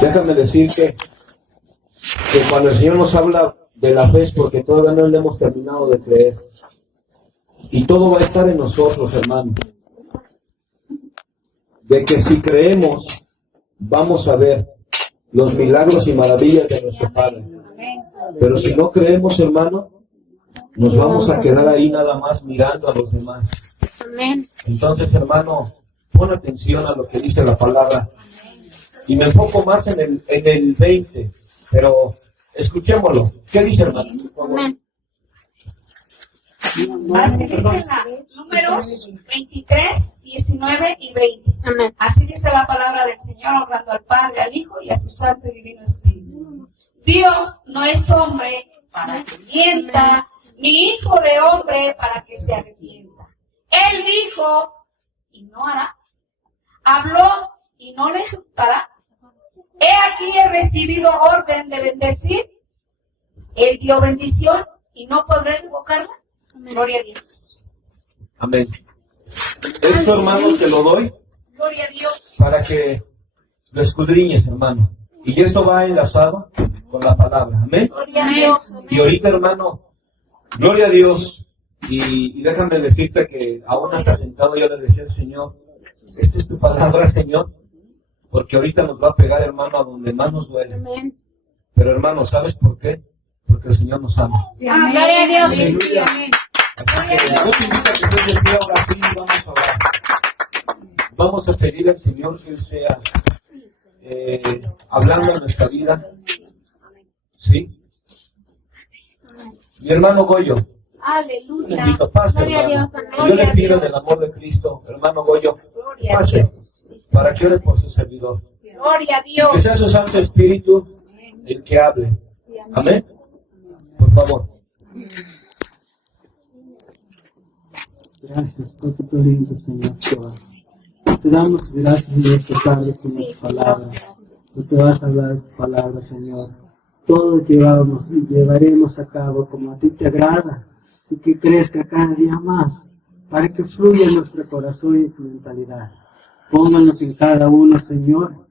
Déjame decir que cuando el Señor nos habla de la fe es porque todavía no le hemos terminado de creer. Y todo va a estar en nosotros, hermano. De que si creemos, vamos a ver los milagros y maravillas de nuestro Padre. Pero si no creemos, hermano, nos vamos a quedar ahí nada más mirando a los demás. Entonces, hermano, pon atención a lo que dice la palabra. Y me enfoco más en el 20, pero escuchémoslo. ¿Qué dice, hermano? Amén. Así dice Números 23, 19 y 20. Amén. Así dice la palabra del Señor, honrando al Padre, al Hijo y a su Santo y Divino Espíritu. Dios no es hombre para que mienta, ni hijo de hombre para que se arrepienta. Él dijo y no hará. Habló y no le ejecutará. He aquí he recibido orden de bendecir. Él dio bendición y no podré revocarla. Gloria a Dios. Amén. Esto, hermano, te lo doy. Gloria a Dios. Para que lo escudriñes, hermano. Y esto va enlazado con la palabra. Amén. Gloria a Dios. Amén. Y ahorita, hermano, gloria a Dios. Y déjame decirte que aún hasta sentado yo le decía al Señor, esta es tu palabra, Señor. Porque ahorita nos va a pegar, hermano, a donde más nos duele. Amén. Pero, hermano, ¿sabes por qué? Porque el Señor nos ama. Sí, amén. Gloria a Dios. Aleluya. Amén. Así que yo te invito a que estés de pie ahora sí, vamos a orar. Vamos a pedir al Señor que Él sea hablando en nuestra vida. ¿Sí? Mi hermano Goyo. Aleluya. Te invito, pase, Gloria a hermano. Dios. Yo Gloria le a pido en Dios. el amor de Cristo, hermano Goyo, Gloria a pase Dios. para que ore por su servidor. Gloria a Que Dios. sea su Santo Espíritu el que hable. Amén. Por favor. Gracias por tu lindo, Señor Jehová. Te damos gracias en esta tarde, Señor, tu palabra. Porque vas a hablar tu palabra, Señor. Todo llevaremos a cabo como a ti te agrada y que crezca cada día más para que fluya en nuestro corazón y tu mentalidad. Pónganos en cada uno, Señor.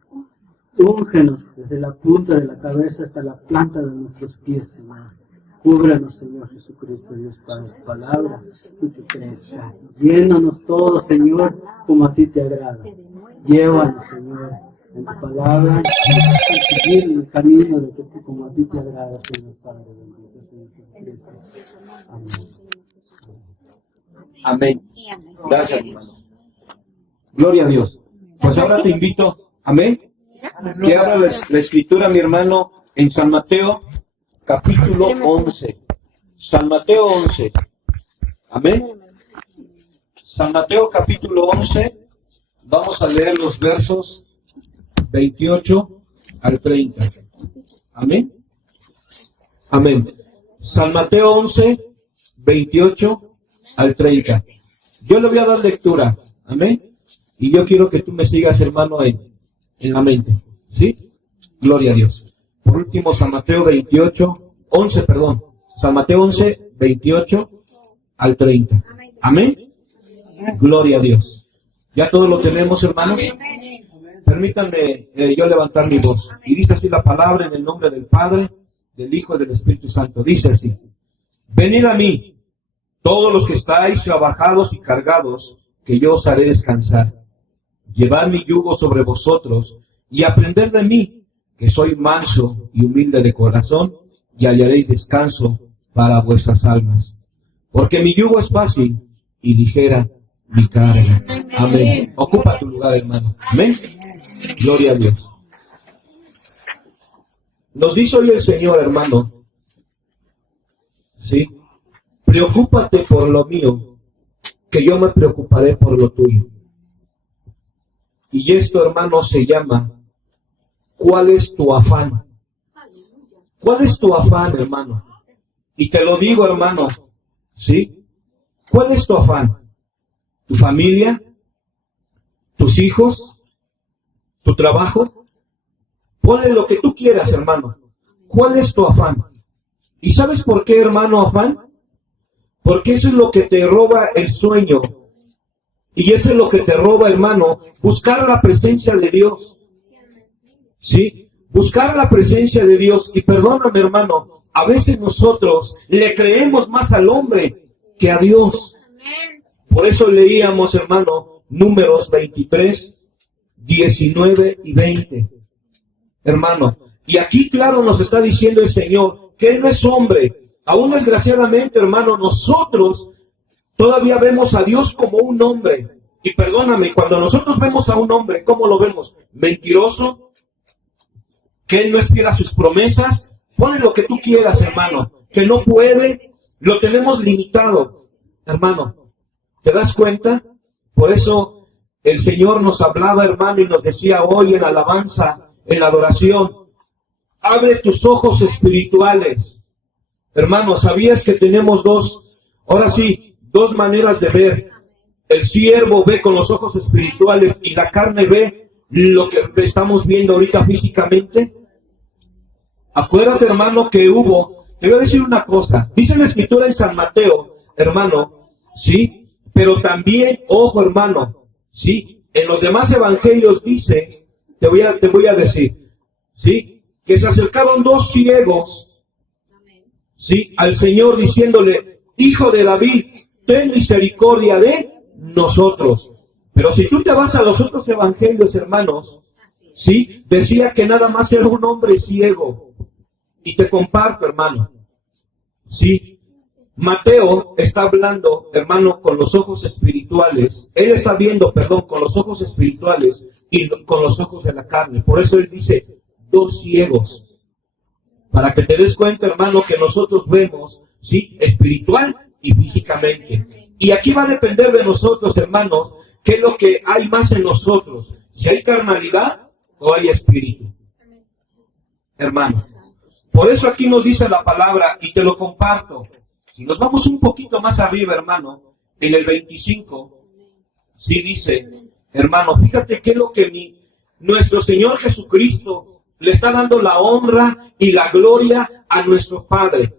Úngenos desde la punta de la cabeza hasta la planta de nuestros pies, Señor. Cúbranos, Señor Jesucristo, Dios, para tu palabra y que crezca. Llénanos todos, Señor, como a ti te agrada. Llévanos, Señor, en tu palabra y seguir en el camino de que tú, como a ti te agrada, Señor Padre bendito, Señor Jesucristo. Amén. Amén. Gracias, hermano. Gloria a Dios. Pues ahora te invito, amén, que abra la escritura, mi hermano, en San Mateo, capítulo 11. San Mateo 11. Amén. San Mateo, capítulo 11. Vamos a leer los versos 28 al 30. Amén. Amén. San Mateo 11, 28 al 30. Yo le voy a dar lectura. Amén. Y yo quiero que tú me sigas, hermano, en la mente. ¿Sí? Gloria a Dios. Por último, San Mateo 11, San Mateo 11, 28 al 30. Amén. Gloria a Dios. ¿Ya todos lo tenemos, hermanos? Permítanme yo levantar mi voz. Y dice así la palabra en el nombre del Padre, del Hijo y del Espíritu Santo. Dice así: venid a mí, todos los que estáis trabajados y cargados, que yo os haré descansar. Llevad mi yugo sobre vosotros y aprended de mí, que soy manso y humilde de corazón, y hallaréis descanso para vuestras almas. Porque mi yugo es fácil y ligera mi carga. Amén. Ocupa tu lugar, hermano. Amén. Gloria a Dios. Nos dice hoy el Señor, hermano, ¿sí? Preocúpate por lo mío, que yo me preocuparé por lo tuyo. Y esto, hermano, se llama: ¿cuál es tu afán? ¿Cuál es tu afán, hermano? Y te lo digo, hermano, ¿sí? ¿Cuál es tu afán? ¿Tu familia? ¿Tus hijos? ¿Tu trabajo? Ponle lo que tú quieras, hermano. ¿Cuál es tu afán? ¿Y sabes por qué, hermano, afán? Porque eso es lo que te roba el sueño. Y eso es lo que te roba, hermano, buscar la presencia de Dios. ¿Sí? buscar la presencia de Dios. Y perdóname, hermano, a veces nosotros le creemos más al hombre que a Dios. Por eso leíamos, hermano, Números 23, 19 y 20. Hermano, y aquí claro nos está diciendo el Señor que Él no es hombre. Aún desgraciadamente, hermano, nosotros todavía vemos a Dios como un hombre. Y perdóname, cuando nosotros vemos a un hombre, ¿cómo lo vemos? Mentiroso, que Él no es fiel a sus promesas. Ponle lo que tú quieras, hermano, que no puede, lo tenemos limitado. Hermano, ¿te das cuenta? Por eso el Señor nos hablaba, hermano, y nos decía hoy en la alabanza, en la adoración, abre tus ojos espirituales. Hermano, ¿sabías que tenemos dos maneras de ver? El siervo ve con los ojos espirituales y la carne ve lo que estamos viendo ahorita físicamente. Acuérdate, hermano, que te voy a decir una cosa, dice la Escritura en San Mateo, hermano, ¿sí? Pero también, ojo, hermano, ¿sí? En los demás evangelios dice, te voy a decir, ¿sí? Que se acercaron dos ciegos, ¿sí? Al Señor diciéndole, Hijo de David, ten misericordia de nosotros. Pero si tú te vas a los otros evangelios, hermanos, ¿sí? Decía que nada más era un hombre ciego. Y te comparto, hermano, ¿sí? Mateo está hablando, hermano, con los ojos espirituales. Él está viendo, con los ojos espirituales y con los ojos de la carne. Por eso él dice, dos ciegos. Para que te des cuenta, hermano, que nosotros vemos, ¿sí? Espiritual y físicamente. Y aquí va a depender de nosotros, hermanos, qué es lo que hay más en nosotros. Si hay carnalidad o hay espíritu. Hermanos. Por eso aquí nos dice la palabra, y te lo comparto. Si nos vamos un poquito más arriba, hermano, en el 25, sí dice, hermano, fíjate qué es lo que nuestro Señor Jesucristo le está dando la honra y la gloria a nuestro Padre.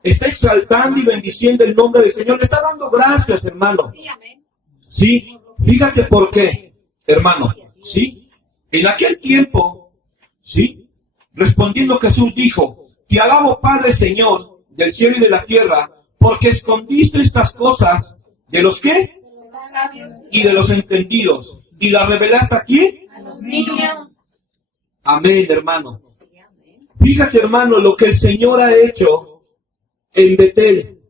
Está exaltando y bendiciendo el nombre del Señor. Le está dando gracias, hermano. Sí, fíjate por qué, hermano. Sí, en aquel tiempo, sí, respondiendo Jesús dijo, te alabo, Padre, Señor, del cielo y de la tierra, porque escondiste estas cosas de los ¿qué? Y de los entendidos. ¿Y las revelaste a quién? A los niños. Amén, hermano. Fíjate, hermano, lo que el Señor ha hecho en Betel.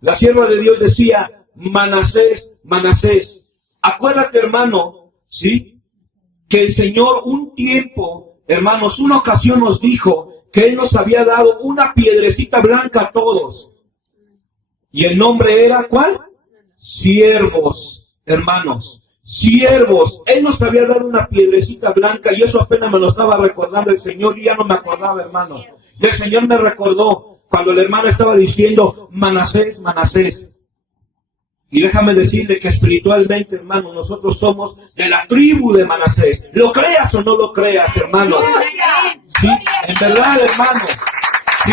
La sierva de Dios decía, Manasés, Manasés. Acuérdate, hermano, ¿sí? Que el Señor un tiempo, hermanos, una ocasión nos dijo que Él nos había dado una piedrecita blanca a todos. Y el nombre era, ¿cuál? Siervos, hermanos. Siervos. Él nos había dado una piedrecita blanca y eso apenas me lo estaba recordando el Señor y ya no me acordaba, hermano. Y el Señor me recordó cuando la hermana estaba diciendo, Manasés, Manasés. Y déjame decirle que espiritualmente, hermano, nosotros somos de la tribu de Manasés. Lo creas o no lo creas, hermano. Sí, en verdad, hermano. Sí,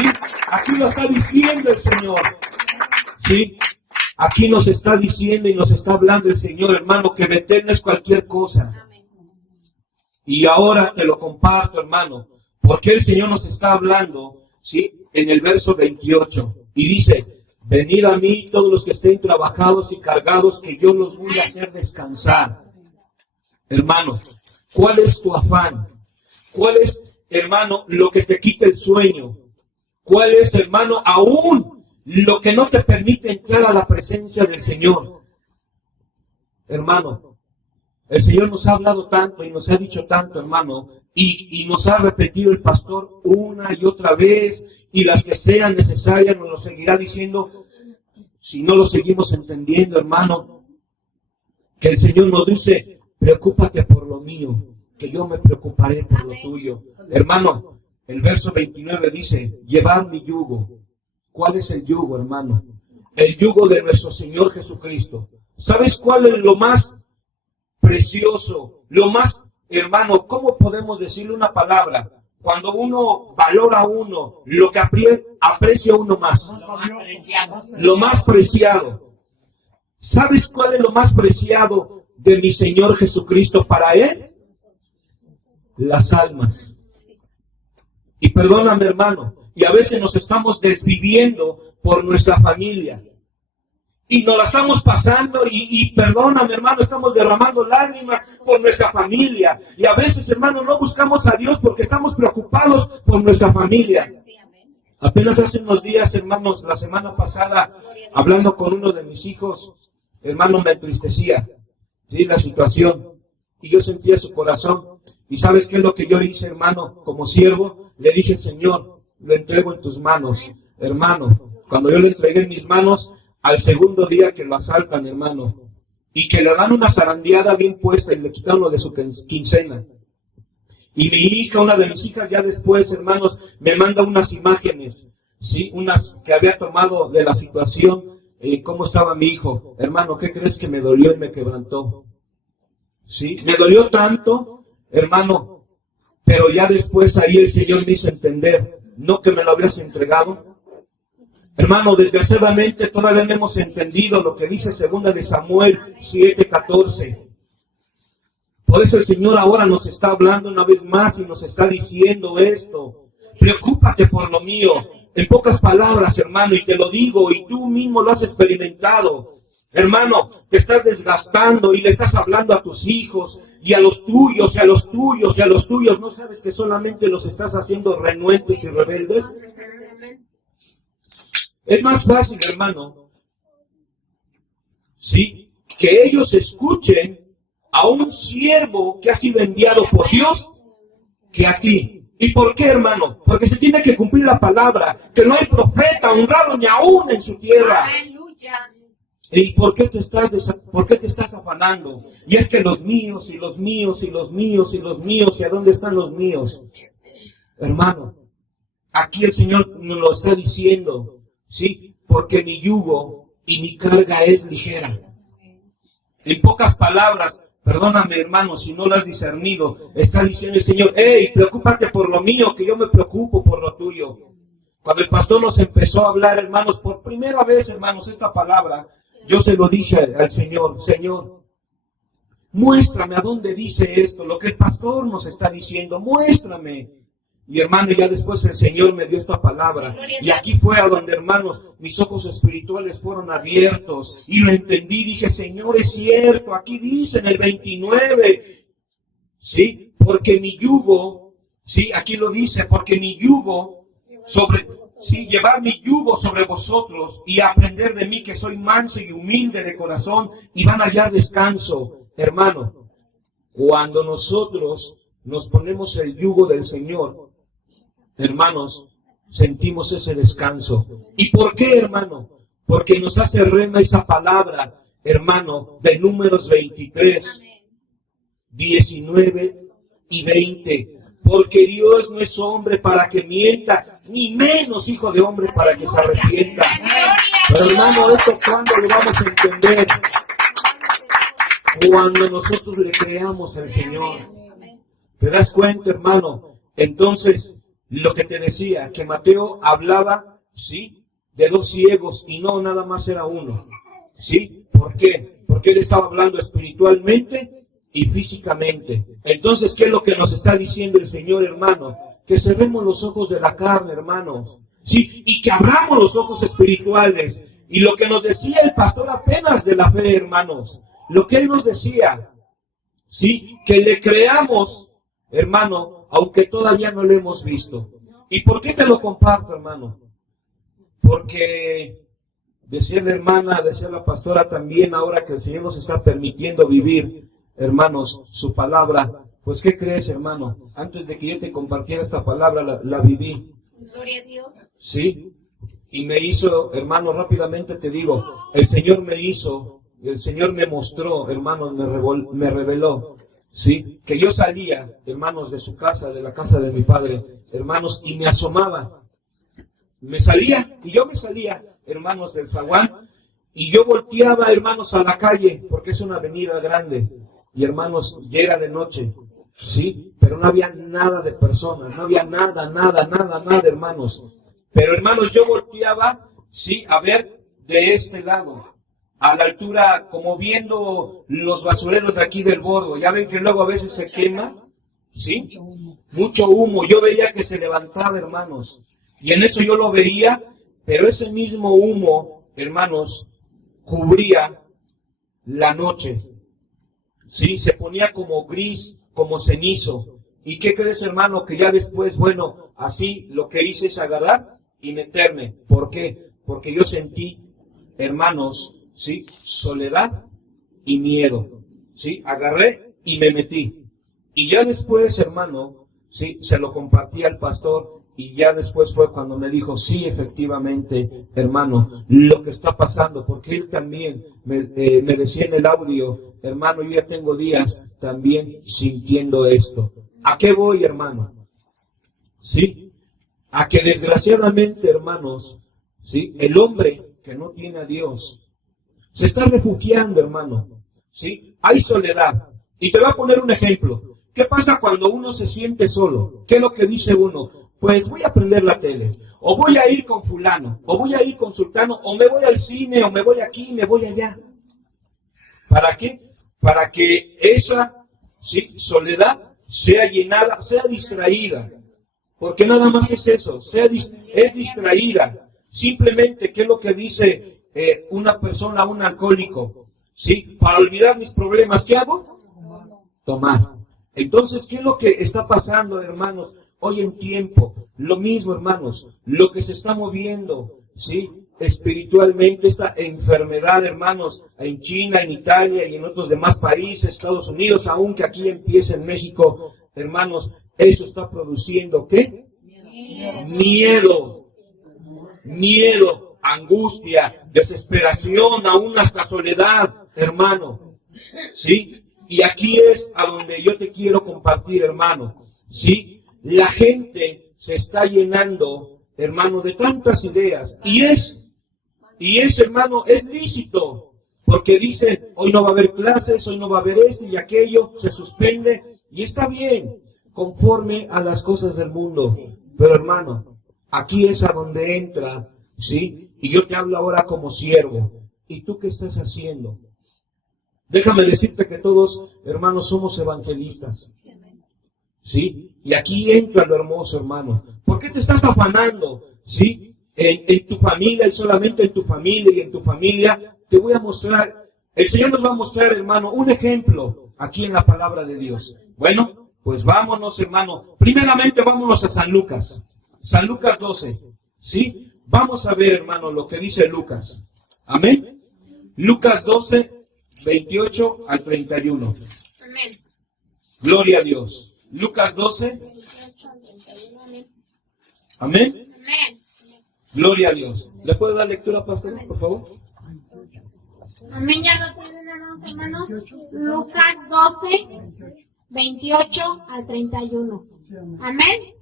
aquí lo está diciendo el Señor. Sí, aquí nos está diciendo y nos está hablando el Señor, hermano, que Betel no es cualquier cosa. Y ahora te lo comparto, hermano, porque el Señor nos está hablando, sí, en el verso 28. Y dice, venid a mí todos los que estén trabajados y cargados, que yo los voy a hacer descansar. Hermanos, ¿cuál es tu afán? ¿Cuál es, hermano, lo que te quita el sueño? ¿Cuál es, hermano, aún lo que no te permite entrar a la presencia del Señor? Hermano, el Señor nos ha hablado tanto y nos ha dicho tanto, hermano, y nos ha repetido el pastor una y otra vez, y las que sean necesarias nos lo seguirá diciendo, si no lo seguimos entendiendo, hermano, que el Señor nos dice, preocúpate por lo mío, que yo me preocuparé por lo tuyo. Hermano, el verso 29 dice, llevad mi yugo. ¿Cuál es el yugo, hermano? El yugo de nuestro Señor Jesucristo. ¿Sabes cuál es lo más precioso? Lo más, hermano, ¿cómo podemos decirle una palabra? Cuando uno valora a uno, lo que aprecia a uno más. Lo más preciado. ¿Sabes cuál es lo más preciado de mi Señor Jesucristo para Él? las almas. Y perdóname, hermano, y a veces nos estamos desviviendo por nuestra familia. Y nos la estamos pasando y perdóname, hermano, estamos derramando lágrimas por nuestra familia. Y a veces, hermano, no buscamos a Dios porque estamos preocupados por nuestra familia. Apenas hace unos días, hermanos, la semana pasada, hablando con uno de mis hijos, hermano, me entristecía, ¿sí?, la situación. Y yo sentía su corazón. ¿Y sabes qué es lo que yo hice, hermano? Como siervo, le dije: Señor, lo entrego en tus manos. Hermano, cuando yo lo entregué en mis manos, al segundo día que lo asaltan, hermano, y que le dan una zarandeada bien puesta y le quitaron lo de su quincena. Y mi hija, una de mis hijas, ya después, hermanos, me manda unas imágenes, ¿sí?, unas que había tomado de la situación, cómo estaba mi hijo. Hermano, ¿qué crees que me dolió y me quebrantó? ¿Sí? Me dolió tanto, hermano, pero ya después ahí el Señor me hizo entender, no que me lo habías entregado. Hermano, desgraciadamente todavía no hemos entendido lo que dice 2 de Samuel 7:14. Por eso el Señor ahora nos está hablando una vez más y nos está diciendo esto: preocúpate por lo mío. En pocas palabras, hermano, y te lo digo, y tú mismo lo has experimentado. Hermano, te estás desgastando y le estás hablando a tus hijos y a los tuyos, y a los tuyos, y a los tuyos. ¿No sabes que solamente los estás haciendo renuentes y rebeldes? Es más fácil, hermano, ¿sí?, que ellos escuchen a un siervo que ha sido enviado por Dios que a ti. ¿Y por qué, hermano? Porque se tiene que cumplir la palabra, que no hay profeta honrado ni aún en su tierra. ¿Y por qué te estás afanando? Y es que los míos, y los míos, y los míos, y los míos, ¿y a dónde están los míos? Hermano, aquí el Señor nos lo está diciendo, ¿sí? Porque mi yugo y mi carga es ligera. En pocas palabras, perdóname, hermano, si no lo has discernido, está diciendo el Señor: hey, preocúpate por lo mío, que yo me preocupo por lo tuyo. Cuando el pastor nos empezó a hablar, hermanos, por primera vez, hermanos, esta palabra, yo se lo dije al Señor: Señor, muéstrame a dónde dice esto, lo que el pastor nos está diciendo, muéstrame. Y hermano, ya después el Señor me dio esta palabra. Y aquí fue a donde, hermanos, mis ojos espirituales fueron abiertos. Y lo entendí, dije: Señor, es cierto, aquí dice en el 29, ¿sí? Porque mi yugo, ¿sí? Aquí lo dice: porque mi yugo llevad mi yugo sobre vosotros y aprender de mí, que soy manso y humilde de corazón, y van a hallar descanso. Hermano, cuando nosotros nos ponemos el yugo del Señor, hermanos, sentimos ese descanso. ¿Y por qué, hermano? Porque nos hace rema esa palabra, hermano, de Números 23, 19 y 20. Porque Dios no es hombre para que mienta, ni menos hijo de hombre para que se arrepienta. Pero, hermano, ¿esto cuándo lo vamos a entender? Cuando nosotros le creamos al Señor. ¿Te das cuenta, hermano? Entonces, lo que te decía, que Mateo hablaba, ¿sí?, de 2 ciegos, y no nada más era uno, ¿sí? ¿Por qué? Porque él estaba hablando espiritualmente y físicamente. Entonces, ¿qué es lo que nos está diciendo el Señor, hermano? Que cerremos los ojos de la carne, hermanos, ¿sí? Y que abramos los ojos espirituales. Y lo que nos decía el pastor apenas de la fe, hermanos, lo que él nos decía, ¿sí?, que le creamos, hermano, aunque todavía no lo hemos visto. ¿Y por qué te lo comparto, hermano? Porque decía la hermana, decía la pastora también, ahora que el Señor nos está permitiendo vivir, hermanos, su palabra. Pues, ¿qué crees, hermano? Antes de que yo te compartiera esta palabra, la viví. Gloria a Dios. Sí, y me hizo, hermano, rápidamente te digo, el Señor me mostró, hermanos, me reveló, ¿sí?, que yo salía, hermanos, de su casa, de la casa de mi padre, hermanos, y me asomaba. Yo me salía, hermanos, del zaguán, y yo volteaba, hermanos, a la calle, porque es una avenida grande, y hermanos, llega de noche, ¿sí?, pero no había nada de personas, no había nada, hermanos. Pero, hermanos, yo volteaba, sí, a ver de este lado, a la altura, como viendo los basureros de aquí del bordo. Ya ven que luego a veces se quema, ¿sí? Mucho humo. Yo veía que se levantaba, hermanos. Y en eso yo lo veía, pero ese mismo humo, hermanos, cubría la noche. Sí, se ponía como gris, como cenizo. ¿Y qué crees, hermano? Que ya después, bueno, así lo que hice es agarrar y meterme. ¿Por qué? Porque yo sentí, hermanos, sí, soledad y miedo. Sí, agarré y me metí. Y ya después, hermano, sí, se lo compartí al pastor. Y ya después fue cuando me dijo, sí, efectivamente, hermano, lo que está pasando, porque él también me decía en el audio, hermano, yo ya tengo días también sintiendo esto. ¿A qué voy, hermano? Sí, a que desgraciadamente, hermanos, sí, el hombre que no tiene a Dios se está refugiando, hermano. Sí, hay soledad. Y te voy a poner un ejemplo. ¿Qué pasa cuando uno se siente solo? ¿Qué es lo que dice uno? Pues voy a prender la tele, o voy a ir con fulano, o voy a ir con sultano, o me voy al cine, o me voy aquí, me voy allá. ¿Para qué? Para que esa soledad sea llenada, sea distraída. Porque nada más es eso, es distraída. Simplemente, ¿qué es lo que dice una persona, un alcohólico? ¿Sí? Para olvidar mis problemas, ¿qué hago? Tomar. Entonces, ¿qué es lo que está pasando, hermanos? Hoy en tiempo, lo mismo, hermanos, lo que se está moviendo, ¿sí? Espiritualmente, esta enfermedad, hermanos, en China, en Italia y en otros demás países, Estados Unidos, aunque aquí empiece en México, hermanos, eso está produciendo, ¿qué? Miedo, angustia, desesperación, aún hasta soledad, hermano, ¿sí? Y aquí es a donde yo te quiero compartir, hermano, ¿sí? La gente se está llenando, hermano, de tantas ideas. Y es, hermano, es lícito. Porque dicen, hoy no va a haber clases, hoy no va a haber esto y aquello, se suspende. Y está bien, conforme a las cosas del mundo. Pero, hermano, aquí es a donde entra, ¿sí? Y yo te hablo ahora como siervo. ¿Y tú qué estás haciendo? Déjame decirte que todos, hermanos, somos evangelistas. ¿Sí? Y aquí entra lo hermoso, hermano. ¿Por qué te estás afanando? ¿Sí? En tu familia y solamente en tu familia y en tu familia te voy a mostrar, el Señor nos va a mostrar, hermano, un ejemplo aquí en la palabra de Dios. Bueno, pues vámonos, hermano. Primeramente vámonos a San Lucas. San Lucas 12. ¿Sí? Vamos a ver, hermano, lo que dice Lucas. Amén. Lucas 12, 28 al 31. Amén. Gloria a Dios. Lucas 12. Amén. Amén. Gloria a Dios. ¿Le puedo dar lectura, pastor, por favor? Amén, ya lo tienen, hermanos. Lucas 12, 28 al 31. Amén.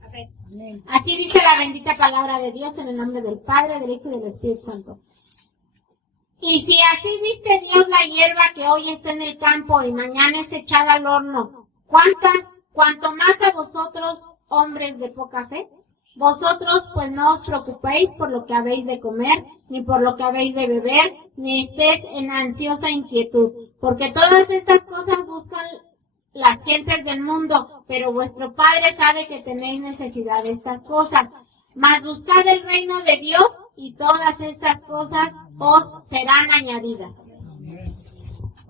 Así dice la bendita palabra de Dios en el nombre del Padre, del Hijo y del Espíritu Santo. Y si así viste Dios la hierba que hoy está en el campo y mañana es echada al horno, cuanto más a vosotros, hombres de poca fe? Vosotros pues no os preocupéis por lo que habéis de comer, ni por lo que habéis de beber, ni estéis en ansiosa inquietud, porque todas estas cosas buscan las gentes del mundo, pero vuestro Padre sabe que tenéis necesidad de estas cosas. Mas buscad el reino de Dios, y todas estas cosas os serán añadidas.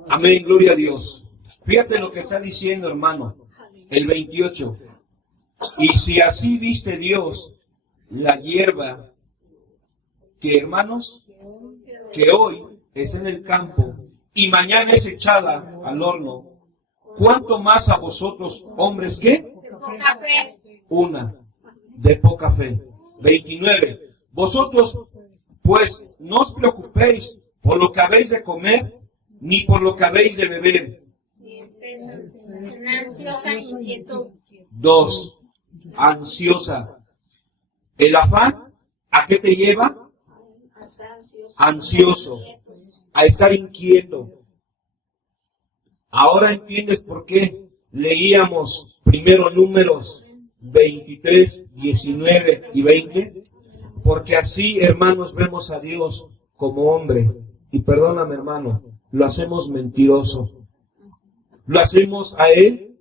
Amén, gloria a Dios. Fíjate lo que está diciendo, hermano, el 28. Y si así viste Dios la hierba que, hermanos, que hoy está en el campo y mañana es echada al horno, ¿cuánto más a vosotros, hombres, qué? Poca fe. Una, de poca fe. 29. Vosotros, pues, no os preocupéis por lo que habéis de comer, ni por lo que habéis de beber. Y estés en ansiosa inquietud. 2. Ansiosa. El afán, ¿a qué te lleva? A estar ansioso. Ansioso. A estar inquieto. Ahora entiendes por qué leíamos primero Números 23, 19 y 20. Porque así, hermanos, vemos a Dios como hombre. Y perdóname, hermano, lo hacemos mentiroso. Lo hacemos a Él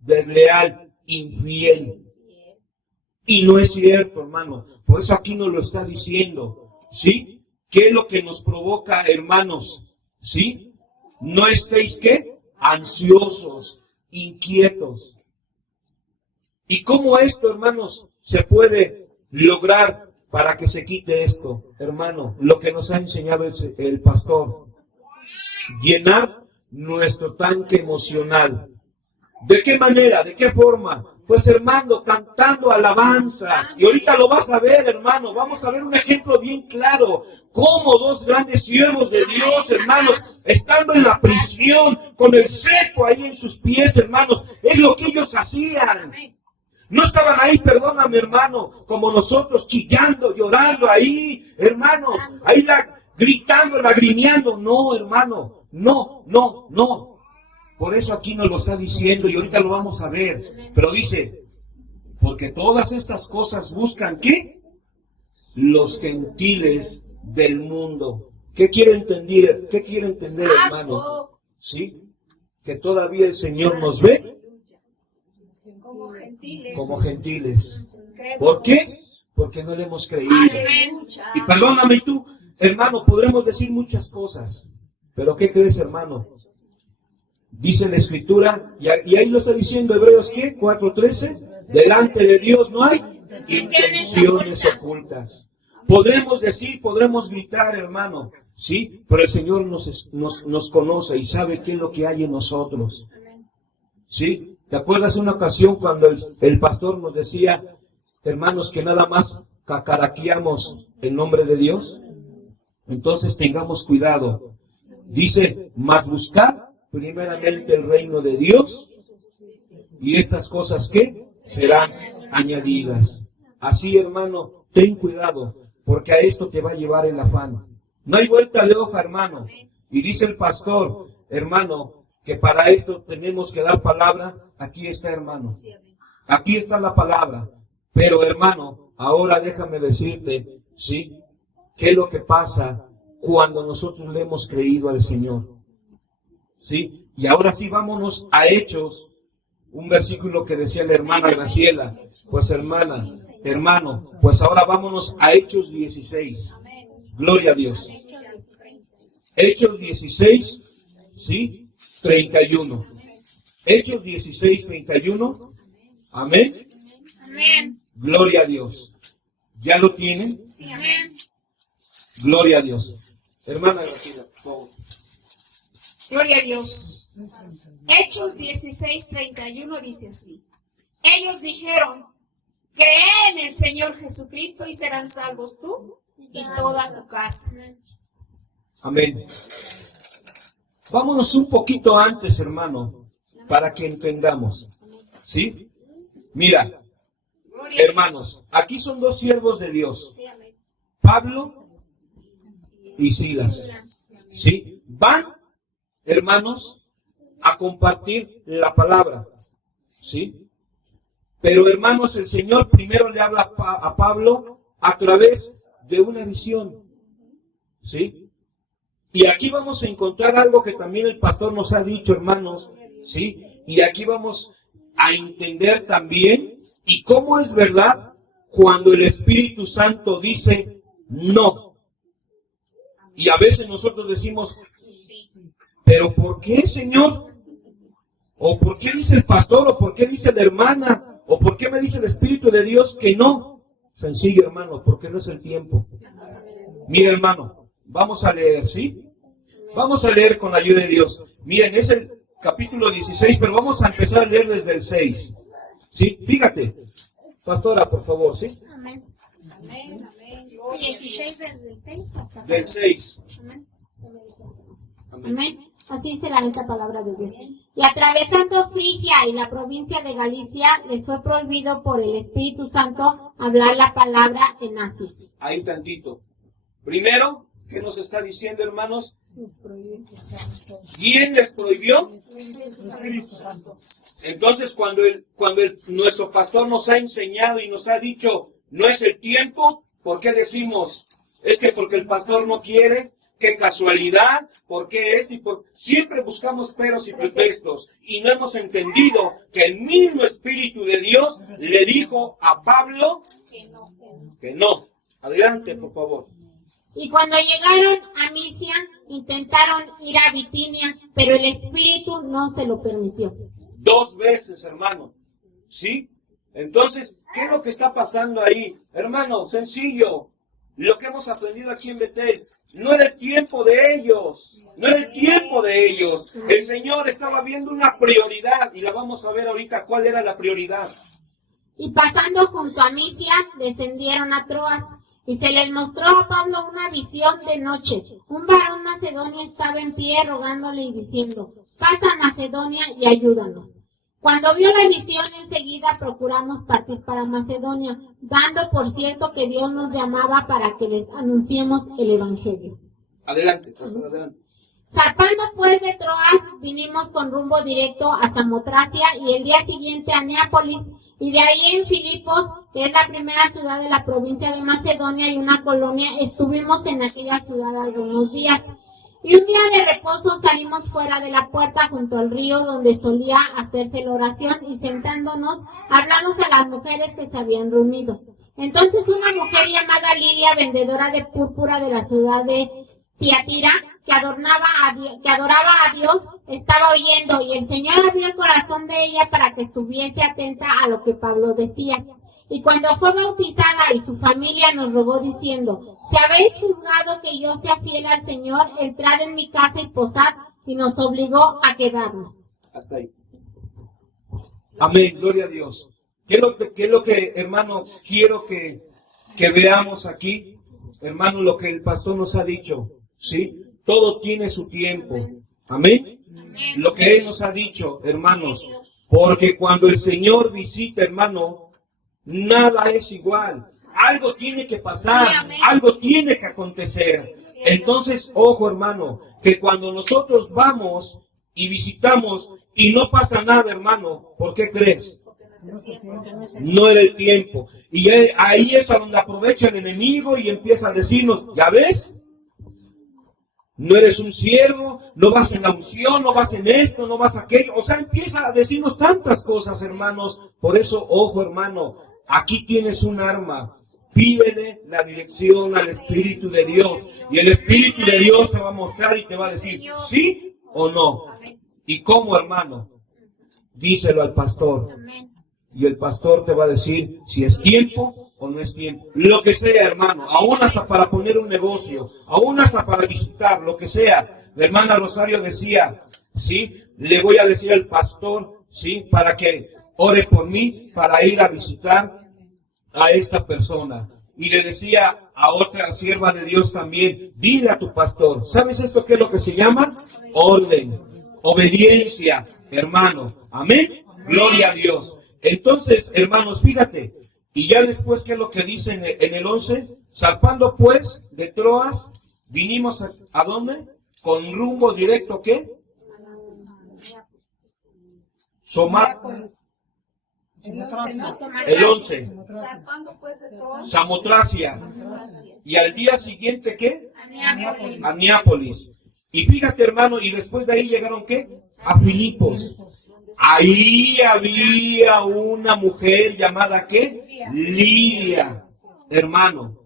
desleal, infiel. Y no es cierto, hermano. Por eso aquí nos lo está diciendo, ¿sí? ¿Qué es lo que nos provoca, hermanos? ¿Sí? No estéis, ¿qué? Ansiosos, inquietos. ¿Y cómo esto, hermanos, se puede lograr para que se quite esto? Hermano, lo que nos ha enseñado el pastor. Llenar nuestro tanque emocional. ¿De qué manera? ¿De qué forma? Pues, hermano, cantando alabanzas. Y ahorita lo vas a ver, hermano. Vamos a ver un ejemplo bien claro. Cómo dos grandes siervos de Dios, hermanos, estando en la prisión, con el cepo ahí en sus pies, hermanos, es lo que ellos hacían. No estaban ahí, perdóname, hermano, como nosotros, chillando, llorando ahí, hermanos, ahí gritando, lagrimeando. No, hermano, no. Por eso aquí nos lo está diciendo y ahorita lo vamos a ver. Pero dice, porque todas estas cosas buscan, ¿qué? Los gentiles del mundo. ¿Qué quiere entender? ¿Qué quiere entender, hermano? ¿Sí? Que todavía el Señor nos ve como gentiles. ¿Por qué? Porque no le hemos creído. Y perdóname tú, hermano, podremos decir muchas cosas. Pero ¿qué crees, hermano? Dice la Escritura, y ahí lo está diciendo Hebreos, ¿qué? 4:13. Delante de Dios no hay intenciones ocultas. Podremos decir, podremos gritar, hermano, ¿sí? Pero el Señor nos conoce y sabe qué es lo que hay en nosotros. ¿Sí? ¿Te acuerdas una ocasión cuando el pastor nos decía, hermanos, que nada más cacaraqueamos el nombre de Dios? Entonces tengamos cuidado. Dice, más buscar primeramente el reino de Dios y estas cosas que serán añadidas. Así, hermano, ten cuidado, porque a esto te va a llevar el afán. No hay vuelta de hoja, hermano. Y dice el pastor, hermano, que para esto tenemos que dar palabra. Aquí está, hermano. Aquí está la palabra. Pero, hermano, ahora déjame decirte, ¿sí? ¿Qué es lo que pasa cuando nosotros le hemos creído al Señor? ¿Sí? Y ahora sí, vámonos a Hechos, un versículo que decía la hermana Graciela. Pues hermano, pues ahora vámonos a Hechos 16. Gloria a Dios. Hechos 16, ¿sí? 31. Hechos 16, 31. Amén. Amén. Gloria a Dios. ¿Ya lo tienen? Sí, amén. Gloria a Dios. Hermana Graciela, por favor. Gloria a Dios. Hechos 16:31 dice así. Ellos dijeron, cree en el Señor Jesucristo y serán salvos tú y toda tu casa. Amén. Vámonos un poquito antes, hermano, para que entendamos. ¿Sí? Mira, hermanos, aquí son dos siervos de Dios. Pablo y Silas. ¿Sí? Van, hermanos, a compartir la palabra. ¿Sí? Pero, hermanos, el Señor primero le habla a Pablo a través de una visión. ¿Sí? Y aquí vamos a encontrar algo que también el pastor nos ha dicho, hermanos. ¿Sí? Y aquí vamos a entender también, y cómo es verdad, cuando el Espíritu Santo dice no. Y a veces nosotros decimos, ¿pero por qué, Señor? ¿O por qué dice el pastor? ¿O por qué dice la hermana? ¿O por qué me dice el Espíritu de Dios que no? Sencillo, hermano, porque no es el tiempo. Mira, hermano, vamos a leer, ¿sí? Vamos a leer con la ayuda de Dios. Miren, es el capítulo 16, pero vamos a empezar a leer desde el 6. ¿Sí? Fíjate. Pastora, por favor, ¿sí? Amén. Amén. 16 desde el 6 hasta Del 6. Amén. Amén. Así dice la neta palabra de Dios. Y atravesando Frigia y la provincia de Galicia, les fue prohibido por el Espíritu Santo hablar la palabra en Asia. Ahí tantito. Primero, ¿qué nos está diciendo, hermanos? ¿Quién les prohibió? Entonces, cuando nuestro pastor nos ha enseñado y nos ha dicho, no es el tiempo, ¿por qué decimos? Es que porque el pastor no quiere, qué casualidad, por qué esto y por... Siempre buscamos peros y pretextos y no hemos entendido que el mismo Espíritu de Dios le dijo a Pablo que no. Adelante, por favor. Y cuando llegaron a Misia, intentaron ir a Bitinia, pero el Espíritu no se lo permitió. 2 veces, hermano. ¿Sí? Entonces, ¿qué es lo que está pasando ahí? Hermano, sencillo. Lo que hemos aprendido aquí en Betel, no era el tiempo de ellos. No era el tiempo de ellos. El Señor estaba viendo una prioridad y la vamos a ver ahorita cuál era la prioridad. Y pasando junto a Misia, descendieron a Troas, y se les mostró a Pablo una visión de noche. Un varón macedonio estaba en pie rogándole y diciendo: pasa a Macedonia y ayúdanos. Cuando vio la visión, enseguida procuramos partir para Macedonia, dando por cierto que Dios nos llamaba para que les anunciemos el Evangelio. Adelante, pastor, adelante. Zarpando pues de Troas, vinimos con rumbo directo a Samotracia y el día siguiente a Neápolis, y de ahí en Filipos, que es la primera ciudad de la provincia de Macedonia y una colonia, estuvimos en aquella ciudad algunos días. Y un día de reposo salimos fuera de la puerta junto al río donde solía hacerse la oración, y sentándonos hablamos a las mujeres que se habían reunido. Entonces una mujer llamada Lidia, vendedora de púrpura de la ciudad de Tiatira, que adoraba a Dios, estaba oyendo, y el Señor abrió el corazón de ella para que estuviese atenta a lo que Pablo decía. Y cuando fue bautizada y su familia, nos rogó diciendo: si habéis juzgado que yo sea fiel al Señor, entrad en mi casa y posad, y nos obligó a quedarnos. Hasta ahí. Amén, gloria a Dios. ¿Qué es lo que, hermano, quiero que veamos aquí? Hermano, lo que el pastor nos ha dicho, ¿sí? Todo tiene su tiempo. Amén. Lo que Él nos ha dicho, hermanos, porque cuando el Señor visita, hermano, nada es igual. Algo tiene que pasar, algo tiene que acontecer. Entonces, ojo, hermano, que cuando nosotros vamos y visitamos y no pasa nada, hermano, ¿por qué crees? No era el tiempo. Y ahí es a donde aprovecha el enemigo y empieza a decirnos: ¿ya ves? No eres un siervo, no vas en la unción, no vas en esto, no vas aquello. O sea, empieza a decirnos tantas cosas, hermanos. Por eso, ojo, hermano, aquí tienes un arma. Pídele la dirección al Espíritu de Dios. Y el Espíritu de Dios te va a mostrar y te va a decir sí o no. ¿Y cómo, hermano? Díselo al pastor. Y el pastor te va a decir si es tiempo o no es tiempo. Lo que sea, hermano. Aún hasta para poner un negocio. Aún hasta para visitar. Lo que sea. La hermana Rosario decía, ¿sí? Le voy a decir al pastor, ¿sí? Para que ore por mí, para ir a visitar a esta persona. Y le decía a otra sierva de Dios también, dile a tu pastor. ¿Sabes esto qué es lo que se llama? Orden. Obediencia, hermano. Amén. Gloria a Dios. Entonces, hermanos, fíjate, y ya después, ¿qué es lo que dice en el 11? Zarpando pues de Troas, vinimos ¿a dónde? Con rumbo directo, ¿qué? El 11. Samotracia. Y al día siguiente, ¿qué? A Neápolis. Y fíjate, hermano, y después de ahí llegaron, ¿qué? A Filipos. Ahí había una mujer llamada, ¿qué? Lidia, hermano.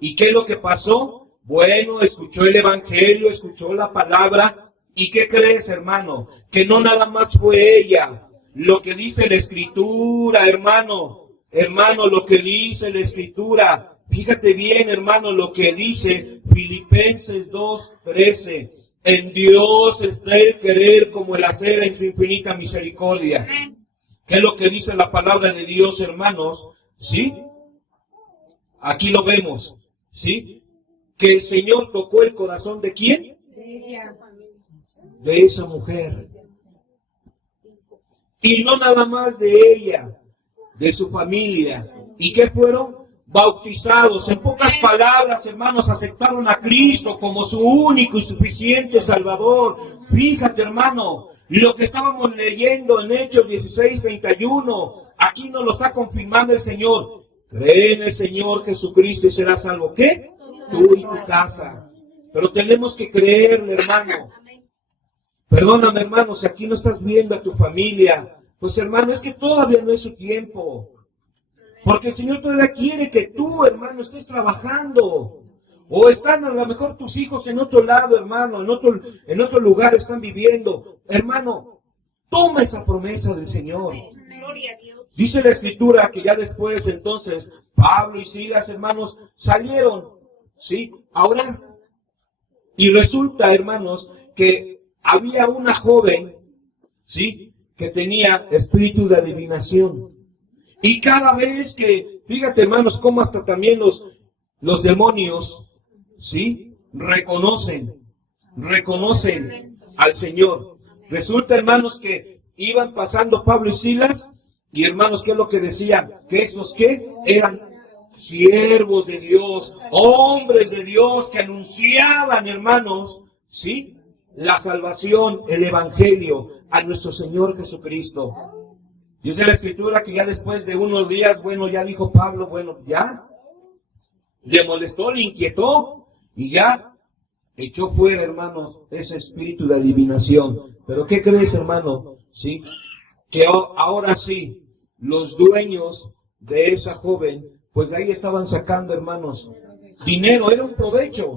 ¿Y qué es lo que pasó? Bueno, escuchó el evangelio, escuchó la palabra. ¿Y qué crees, hermano? Que no nada más fue ella. Lo que dice la Escritura, hermano. Hermano, lo que dice la Escritura. Fíjate bien, hermano, lo que dice Filipenses 2:13. En Dios está el querer como el hacer en su infinita misericordia. ¿Qué es lo que dice la palabra de Dios, hermanos? ¿Sí? Aquí lo vemos. ¿Sí? Que el Señor tocó el corazón ¿de quién? De esa mujer. Y no nada más de ella, de su familia. ¿Y qué fueron? Bautizados. En pocas palabras, hermanos, aceptaron a Cristo como su único y suficiente Salvador. Fíjate, hermano, lo que estábamos leyendo en Hechos 16:31, aquí nos lo está confirmando el Señor. Cree en el Señor Jesucristo y serás salvo. ¿Qué? Tú y tu casa. Pero tenemos que creerle, hermano. Perdóname, hermano, si aquí no estás viendo a tu familia, pues hermano, es que todavía no es su tiempo. Porque el Señor todavía quiere que tú, hermano, estés trabajando. O están a lo mejor tus hijos en otro lado, hermano, en otro lugar están viviendo. Hermano, toma esa promesa del Señor. Dice la Escritura que ya después, entonces, Pablo y Silas, hermanos, salieron, ¿sí?, a orar. Y resulta, hermanos, que había una joven, ¿sí?, que tenía espíritu de adivinación. Y cada vez que, fíjate, hermanos, cómo hasta también los demonios, ¿sí?, reconocen al Señor. Resulta, hermanos, que iban pasando Pablo y Silas, y hermanos, ¿qué es lo que decían? Que estos, ¿qué? Eran siervos de Dios, hombres de Dios que anunciaban, hermanos, ¿sí?, la salvación, el evangelio a nuestro Señor Jesucristo. Dice la Escritura que ya después de unos días, bueno, ya dijo Pablo, bueno, ya, le molestó, le inquietó, y ya echó fuera, hermanos, ese espíritu de adivinación. Pero ¿qué crees, hermano? ¿Sí? Que ahora sí, los dueños de esa joven, pues de ahí estaban sacando, hermanos, dinero, era un provecho.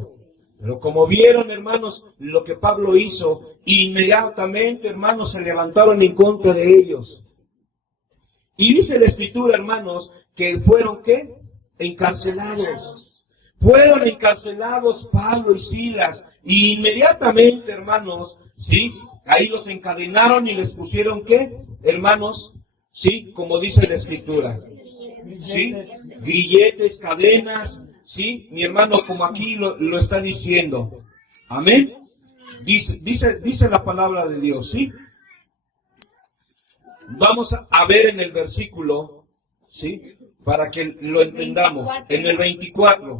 Pero como vieron, hermanos, lo que Pablo hizo, inmediatamente, hermanos, se levantaron en contra de ellos. Y dice la Escritura, hermanos, que fueron, ¿qué? Encarcelados. Fueron encarcelados Pablo y Silas. Y inmediatamente, hermanos, ¿sí?, ahí los encadenaron y les pusieron, ¿qué? Hermanos, ¿sí?, como dice la Escritura, ¿sí?, grilletes, cadenas, ¿sí?, mi hermano, como aquí lo está diciendo. Amén. Dice la palabra de Dios, ¿sí? Vamos a ver en el versículo, ¿sí?, para que lo entendamos. En el 24,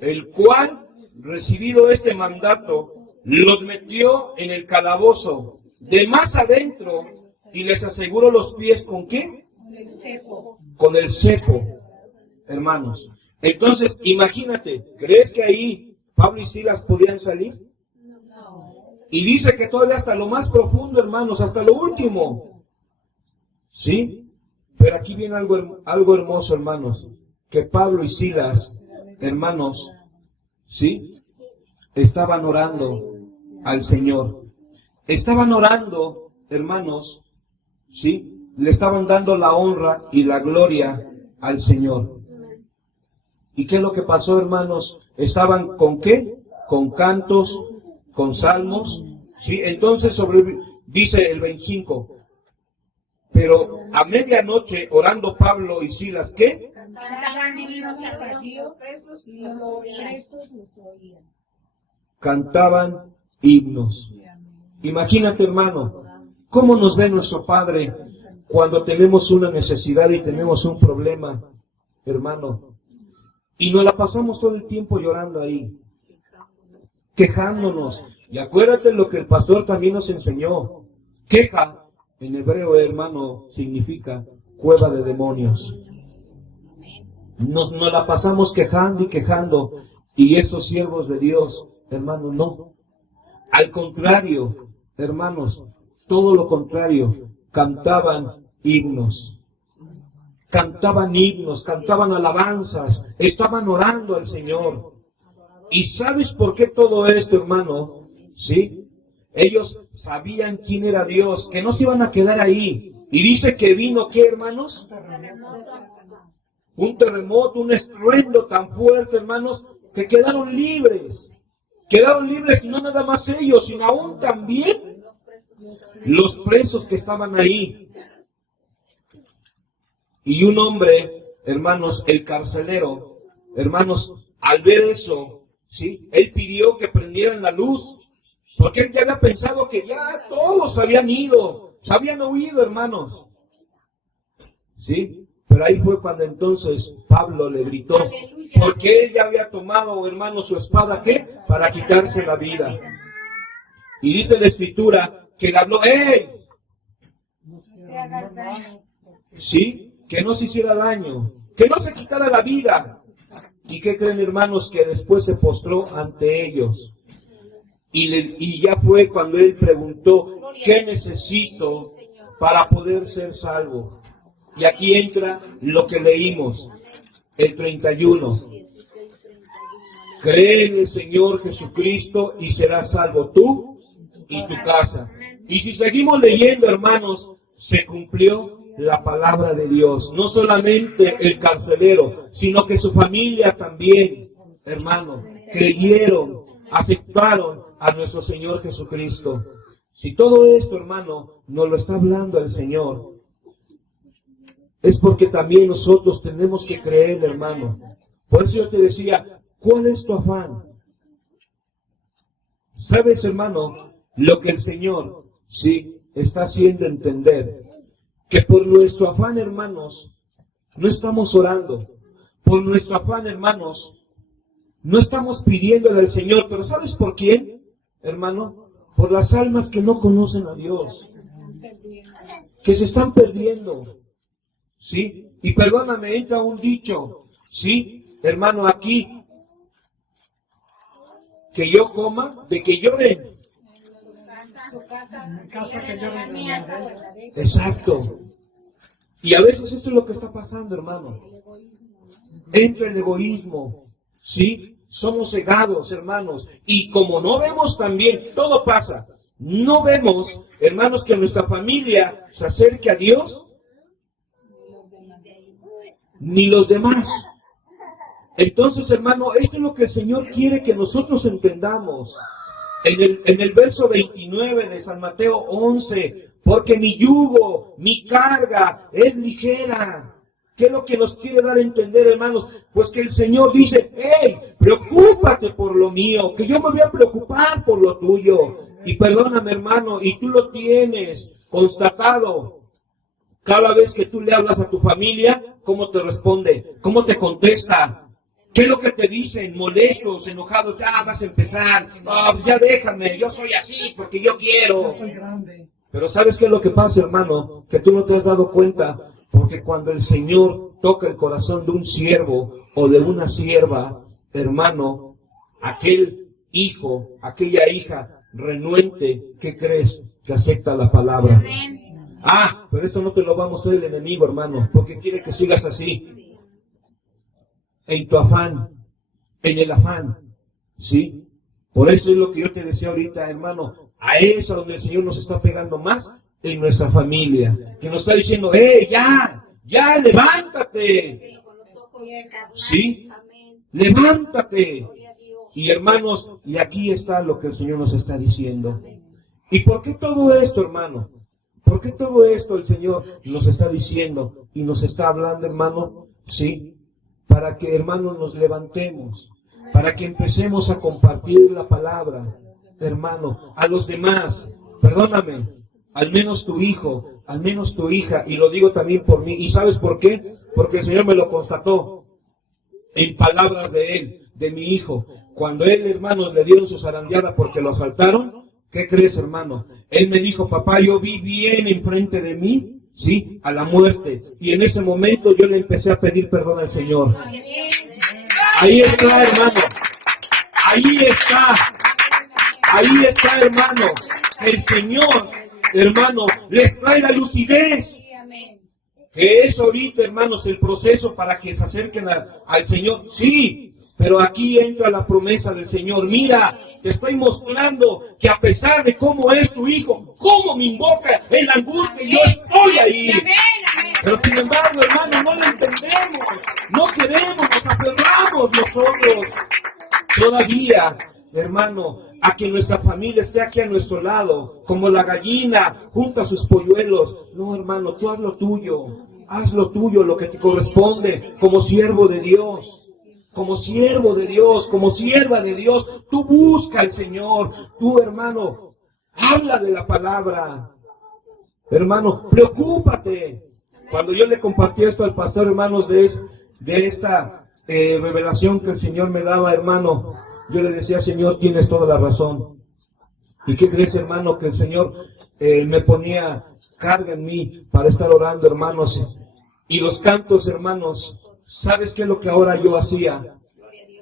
el cual, recibido este mandato, los metió en el calabozo de más adentro y les aseguró los pies ¿con qué? Con el cepo, hermanos. Entonces, imagínate, ¿crees que ahí Pablo y Silas podían salir? Y dice que todavía hasta lo más profundo, hermanos, hasta lo último. ¿Sí? Pero aquí viene algo hermoso, hermanos, que Pablo y Silas, hermanos, ¿sí?, estaban orando al Señor. Estaban orando, hermanos, ¿sí?, le estaban dando la honra y la gloria al Señor. ¿Y qué es lo que pasó, hermanos? Estaban ¿con qué? Con cantos, con salmos, ¿sí? Entonces dice el 25, pero a medianoche orando Pablo y Silas, ¿qué? Cantaban himnos. Imagínate, hermano, cómo nos ve nuestro Padre cuando tenemos una necesidad y tenemos un problema, hermano. Y nos la pasamos todo el tiempo llorando ahí, quejándonos. Y acuérdate lo que el pastor también nos enseñó. Queja, en hebreo, hermano, significa cueva de demonios. Nos la pasamos quejando y quejando. Y estos siervos de Dios, hermano, no. Al contrario, hermanos, todo lo contrario, cantaban himnos. Cantaban himnos, cantaban alabanzas, estaban orando al Señor. ¿Y sabes por qué todo esto, hermano? ¿Sí? Ellos sabían quién era Dios, que no se iban a quedar ahí. Y dice que vino, ¿qué, hermanos? Un terremoto, un estruendo tan fuerte, hermanos, que quedaron libres. Quedaron libres y no nada más ellos, sino aún también los presos que estaban ahí. Y un hombre, hermanos, el carcelero, hermanos, al ver eso, ¿sí?, él pidió que prendieran la luz. Porque él ya había pensado que ya todos habían ido, se habían huido, hermanos. ¿Sí? Pero ahí fue cuando entonces Pablo le gritó, porque él ya había tomado, hermanos, su espada, ¿qué? Para quitarse la vida. Y dice la Escritura que le habló, ¡ey! ¿Sí? Que no se hiciera daño, que no se quitara la vida. ¿Y qué creen, hermanos? Que después se postró ante ellos. Y ya fue cuando él preguntó, ¿qué necesito para poder ser salvo? Y aquí entra lo que leímos, el 31. Cree en el Señor Jesucristo y serás salvo tú y tu casa. Y si seguimos leyendo, hermanos, se cumplió la palabra de Dios. No solamente el carcelero, sino que su familia también, hermano, creyeron, aceptaron a nuestro Señor Jesucristo. Si todo esto, hermano, nos lo está hablando el Señor, es porque también nosotros tenemos que creer, hermano. Por eso yo te decía, ¿cuál es tu afán? ¿Sabes, hermano, lo que el Señor, sí, está haciendo entender? Que por nuestro afán, hermanos, no estamos orando. Por nuestro afán, hermanos, no estamos pidiéndole al Señor. Pero ¿sabes por quién, hermano? Por las almas que no conocen a Dios, que se están perdiendo, ¿sí? Y perdóname, entra un dicho, ¿sí? Hermano, aquí, que yo coma, de que lloren. Exacto. Y a veces esto es lo que está pasando, hermano. Entra el egoísmo, ¿sí? Somos cegados, hermanos. Y como no vemos también, todo pasa. No vemos, hermanos, que nuestra familia se acerque a Dios, ni los demás. Entonces, hermano, esto es lo que el Señor quiere que nosotros entendamos. En el verso 29 de San Mateo 11, porque mi yugo, mi carga es ligera. ¿Qué es lo que nos quiere dar a entender, hermanos? Pues que el Señor dice, hey, preocúpate por lo mío, que yo me voy a preocupar por lo tuyo. Y perdóname, hermano, y tú lo tienes constatado. Cada vez que tú le hablas a tu familia, ¿cómo te responde? ¿Cómo te contesta? ¿Qué es lo que te dicen? Molestos, enojados, ya vas a empezar. Oh, ya déjame, yo soy así porque yo quiero. Pero ¿sabes qué es lo que pasa, hermano? Que tú no te has dado cuenta. Porque cuando el Señor toca el corazón de un siervo o de una sierva, hermano, aquel hijo, aquella hija renuente, ¿qué crees? Que acepta la palabra. Ah, pero esto no te lo va a mostrar el enemigo, hermano, porque quiere que sigas así. En tu afán, en el afán, ¿sí? Por eso es lo que yo te decía ahorita, hermano, a eso donde el Señor nos está pegando más, en nuestra familia, que nos está diciendo, ya, levántate, ¿sí? Levántate. Y hermanos, y aquí está lo que el Señor nos está diciendo. ¿Y por qué todo esto, hermano? ¿Por qué todo esto el Señor nos está diciendo y nos está hablando, hermano? ¿Sí? Para que, hermanos, nos levantemos, para que empecemos a compartir la palabra, hermano, a los demás. Perdóname, al menos tu hijo, al menos tu hija, y lo digo también por mí. ¿Y sabes por qué? Porque el Señor me lo constató en palabras de él, de mi hijo. Cuando él, hermanos, le dieron su zarandeada porque lo asaltaron, ¿qué crees, hermano? Él me dijo, papá, yo vi bien enfrente de mí, ¿sí? A la muerte. Y en ese momento yo le empecé a pedir perdón al Señor. Ahí está, hermano. Ahí está, hermano. El Señor, hermano, les trae la lucidez. Que es ahorita, hermanos, el proceso para que se acerquen al Señor. Sí, pero aquí entra la promesa del Señor. Mira, te estoy mostrando que a pesar de cómo es tu hijo, cómo me invoca en la angustia, yo estoy ahí. Pero sin embargo, hermano, no lo entendemos. No queremos, nos aferramos nosotros todavía, hermano, a que nuestra familia esté aquí a nuestro lado, como la gallina junto a sus polluelos. No, hermano, tú haz lo tuyo, lo que te corresponde, como siervo de Dios, como siervo de Dios, como sierva de Dios. Tú busca al Señor, tú, hermano, habla de la palabra. Hermano, preocúpate. Cuando yo le compartí esto al pastor, hermanos, de esta revelación que el Señor me daba, hermano, yo le decía, Señor, tienes toda la razón. ¿Y qué crees, hermano? Que el Señor me ponía carga en mí para estar orando, hermanos. Y los cantos, hermanos, ¿sabes qué es lo que ahora yo hacía?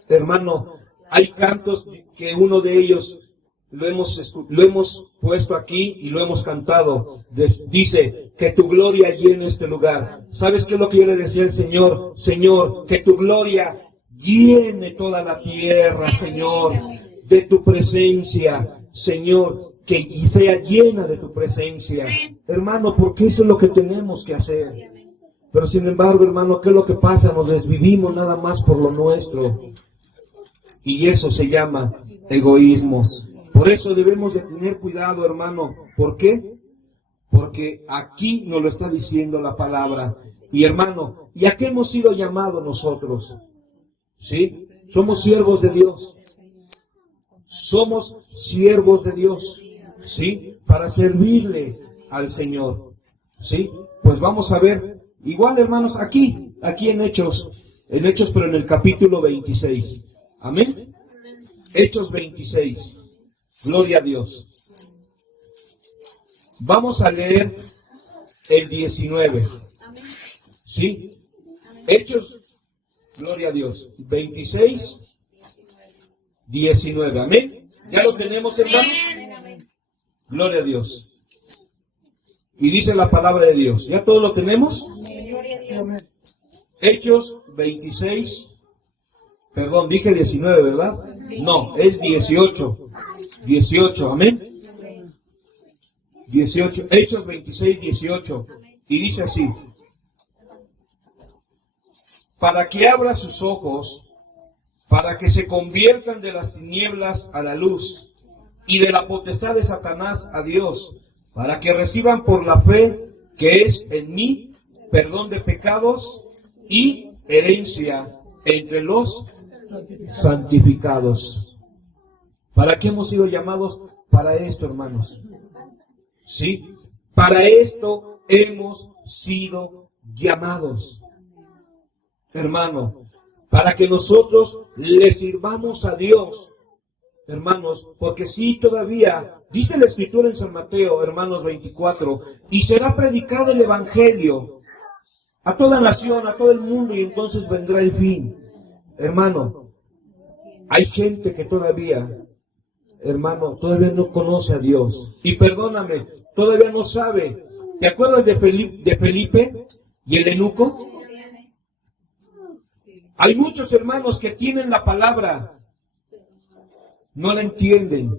hermano, hay cantos que uno de ellos lo hemos puesto aquí y lo hemos cantado. Dice, que tu gloria llene este lugar. ¿Sabes qué es lo que quiere decir el Señor? Señor, que tu gloria llene toda la tierra, Señor, de tu presencia. Señor, que sea llena de tu presencia. Hermano, porque eso es lo que tenemos que hacer. Pero sin embargo, hermano, ¿qué es lo que pasa? Nos desvivimos nada más por lo nuestro. Y eso se llama egoísmo. Por eso debemos de tener cuidado, hermano. ¿Por qué? Porque aquí nos lo está diciendo la palabra. Y hermano, ¿y a qué hemos sido llamados nosotros? ¿Sí? Somos siervos de Dios. Somos siervos de Dios. ¿Sí? Para servirle al Señor. ¿Sí? Pues vamos a ver. Igual, hermanos, aquí en Hechos, pero en el capítulo 26. Amén. Hechos 26. Gloria a Dios. Vamos a leer el 19. ¿Sí? Hechos, gloria a Dios. 26, 19. Amén. ¿Ya lo tenemos, hermanos? Gloria a Dios. Y dice la palabra de Dios. ¿Ya todos lo tenemos? Hechos 26. Perdón, dije 19, ¿verdad? No, es 18. 18, amén. 18, Hechos 26, 18. Y dice así: para que abra sus ojos, para que se conviertan de las tinieblas a la luz, y de la potestad de Satanás a Dios, para que reciban por la fe que es en mí perdón de pecados y herencia entre los santificados. ¿Para qué hemos sido llamados? Para esto, hermanos. ¿Sí? Para esto hemos sido llamados. Hermano, para que nosotros le sirvamos a Dios. Hermanos, porque sí todavía, dice la Escritura en San Mateo, hermanos 24, y será predicado el Evangelio a toda nación, a todo el mundo, y entonces vendrá el fin. Hermano, hay gente que todavía, hermano, todavía no conoce a Dios. Y perdóname, todavía no sabe. ¿Te acuerdas de Felipe y el eunuco? Hay muchos hermanos que tienen la palabra, no la entienden.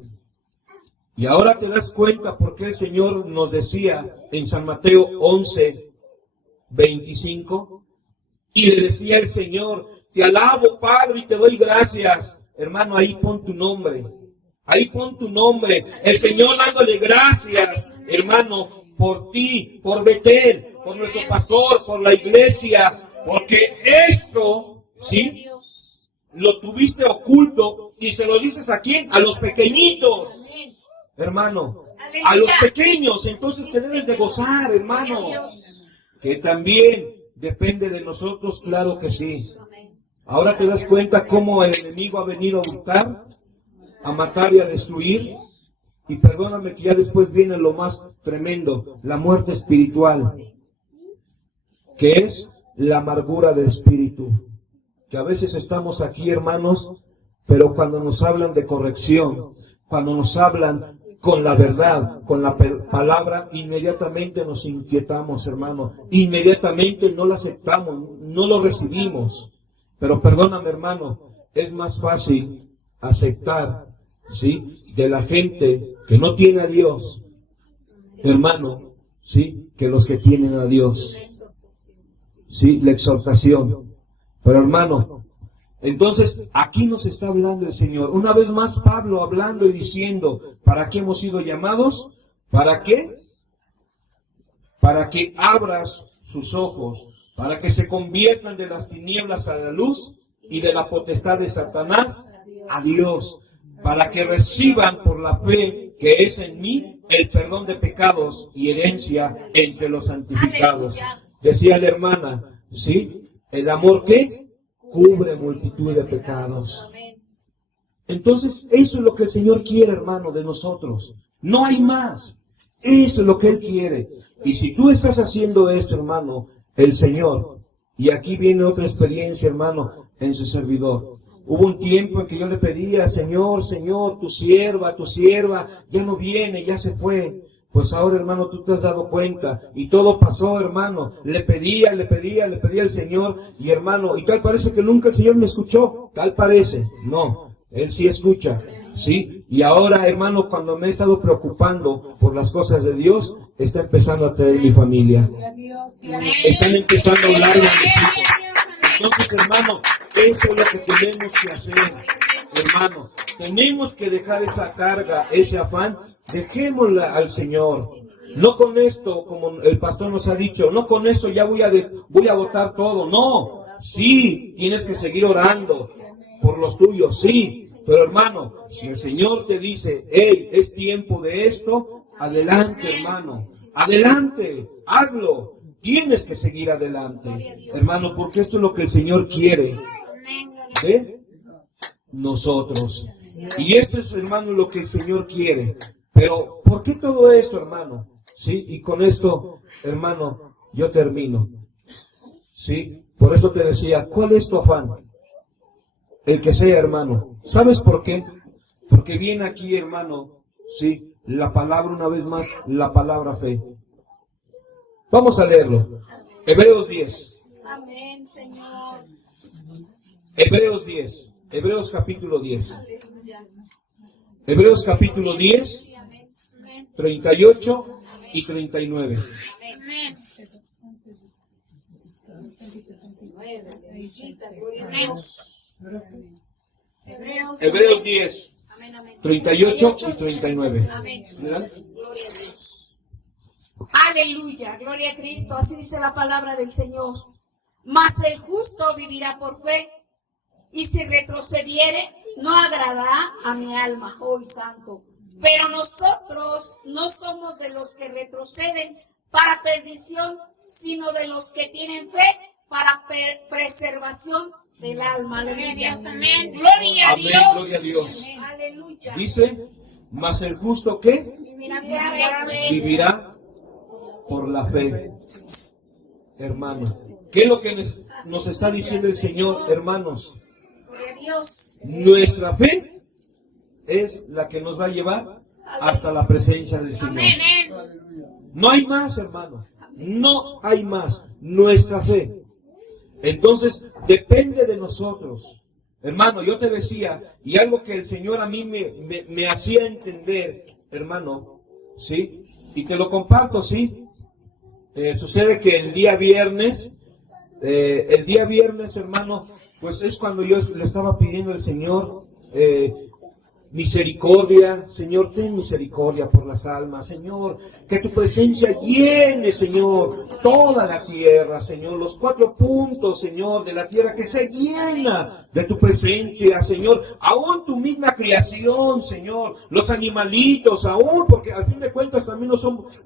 Y ahora te das cuenta por qué el Señor nos decía en San Mateo 11, 25, y le decía el Señor: te alabo, Padre, y te doy gracias. Hermano, ahí pon tu nombre. Ahí pon tu nombre. El Señor dándole gracias, hermano, por ti, por Betel, por nuestro pastor, por la iglesia, porque esto, ¿sí?, lo tuviste oculto, y se lo dices ¿a quién? A los pequeñitos, hermano, a los pequeños. Entonces te debes de gozar, hermano, que también depende de nosotros, claro que sí. Ahora te das cuenta cómo el enemigo ha venido a buscar, a matar y a destruir. Y perdóname que ya después viene lo más tremendo, la muerte espiritual, que es la amargura de espíritu. Que a veces estamos aquí, hermanos, pero cuando nos hablan de corrección, cuando nos hablan con la verdad, con la palabra, inmediatamente nos inquietamos, hermano. Inmediatamente no lo aceptamos, no lo recibimos. Pero perdóname, hermano, es más fácil aceptar, ¿sí?, de la gente que no tiene a Dios, hermano, ¿sí?, que los que tienen a Dios. ¿Sí? La exhortación. Pero hermano, entonces aquí nos está hablando el Señor. Una vez más Pablo hablando y diciendo, ¿para qué hemos sido llamados? ¿Para qué? Para que abras sus ojos, para que se conviertan de las tinieblas a la luz y de la potestad de Satanás a Dios, para que reciban por la fe que es en mí el perdón de pecados y herencia entre los santificados. Decía la hermana, ¿sí? El amor que cubre multitud de pecados. Entonces, eso es lo que el Señor quiere, hermano, de nosotros. No hay más. Eso es lo que Él quiere. Y si tú estás haciendo esto, hermano, el Señor, y aquí viene otra experiencia, hermano, en su servidor. hubo un tiempo en que yo le pedía, Señor, Señor, tu sierva, ya no viene, ya se fue. Pues ahora, hermano, tú te has dado cuenta y todo pasó, hermano. Le pedía al Señor y, hermano, y tal parece que nunca el Señor me escuchó. Tal parece. No, Él sí escucha, ¿sí? Y ahora, hermano, cuando me he estado preocupando por las cosas de Dios, está empezando a traer mi familia. Están empezando a hablar de mi hijo. Entonces, hermano, eso es lo que tenemos que hacer, hermano. Tenemos que dejar esa carga, ese afán, dejémosla al Señor. No con esto, como el pastor nos ha dicho, no con esto ya voy a botar todo. No, sí, tienes que seguir orando por los tuyos, sí. Pero hermano, si el Señor te dice, hey, es tiempo de esto, adelante, hermano, adelante, hazlo. Tienes que seguir adelante, hermano, porque esto es lo que el Señor quiere. ¿Ve? Nosotros. Y esto es, hermano, lo que el Señor quiere. Pero, ¿por qué todo esto, hermano? Sí, y con esto, hermano, yo termino. Sí, por eso te decía, ¿cuál es tu afán? El que sea, hermano. ¿Sabes por qué? Porque viene aquí, hermano, sí, la palabra, una vez más, la palabra fe. Vamos a leerlo. Hebreos 10. Amén, Señor. Hebreos 10. Hebreos capítulo 10. Hebreos capítulo 10, 38 y 39. Hebreos 10, 38 y 39. Aleluya, gloria a Cristo. Así dice la palabra del Señor. Mas el justo vivirá por fe. Y si retrocediere, no agradará a mi alma, hoy santo. Pero nosotros no somos de los que retroceden para perdición, sino de los que tienen fe para preservación del alma. Aleluya. Amén. Gloria a Dios. Amén, gloria a Dios. Aleluya. Dice, mas el justo ¿qué? Vivirá por la fe. Hermano, ¿qué es lo que nos está diciendo el Señor, hermanos? Nuestra fe es la que nos va a llevar hasta la presencia del Señor. No hay más, hermanos. No hay más. Nuestra fe. Entonces, depende de nosotros. Hermano, yo te decía, y algo que el Señor a mí me hacía entender, hermano, ¿sí? Y te lo comparto, ¿sí? Sucede que el día viernes, hermano, pues es cuando yo le estaba pidiendo al Señor misericordia. Señor, ten misericordia por las almas. Señor, que tu presencia llene, Señor, toda la tierra, Señor, los 4 puntos, Señor, de la tierra, que se llena de tu presencia, Señor, aún tu misma creación, Señor, los animalitos, aún, porque al fin de cuentas también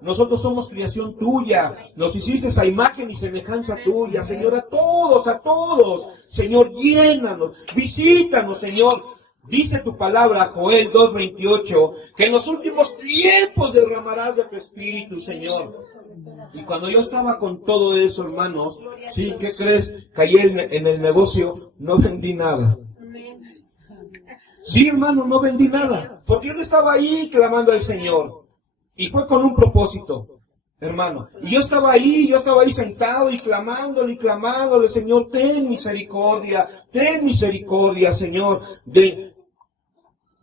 nosotros somos creación tuya, nos hiciste a imagen y semejanza tuya, Señor, a todos, Señor, llénanos, visítanos, Señor. Dice tu palabra, Joel 2:28, que en los últimos tiempos derramarás de tu espíritu, Señor. Y cuando yo estaba con todo eso, hermanos, ¿sí? ¿Qué crees? Caí en el negocio, no vendí nada. Sí, hermano, no vendí nada, porque yo no estaba ahí clamando al Señor. Y fue con un propósito, hermano. Y yo estaba ahí sentado y clamándole, Señor, ten misericordia, Señor,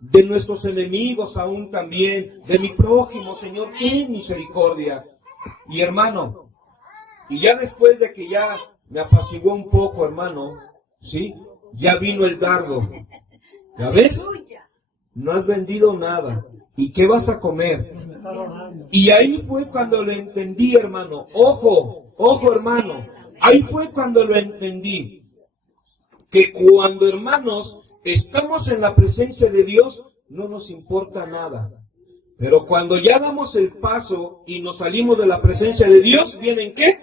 de nuestros enemigos aún también, de mi prójimo, Señor, ten misericordia. Y hermano, y ya después de que ya me apaciguó un poco, hermano, ¿sí? Ya vino el dardo. ¿Ya ves? No has vendido nada. ¿Y qué vas a comer? Y ahí fue cuando lo entendí, hermano. Ojo, hermano. Ahí fue cuando lo entendí. Que cuando, hermanos, estamos en la presencia de Dios, no nos importa nada. Pero cuando ya damos el paso y nos salimos de la presencia de Dios, ¿vienen qué?